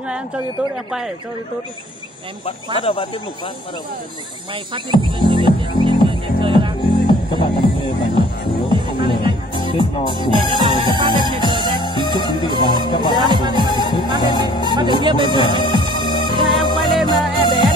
Nhưng mà em cho YouTube em quay để cho YouTube. Em bắt đầu vào tiết mục phát, bắt đầu vào tiết mục. Mày phát tiết mục lên trên trời ra. Các bạn đang nghe bài nhạc của không lời Tết No cùng kính chúc quý vị và các bạn cùng Tết và phát được nghiêm lên rồi. Em quay lên em để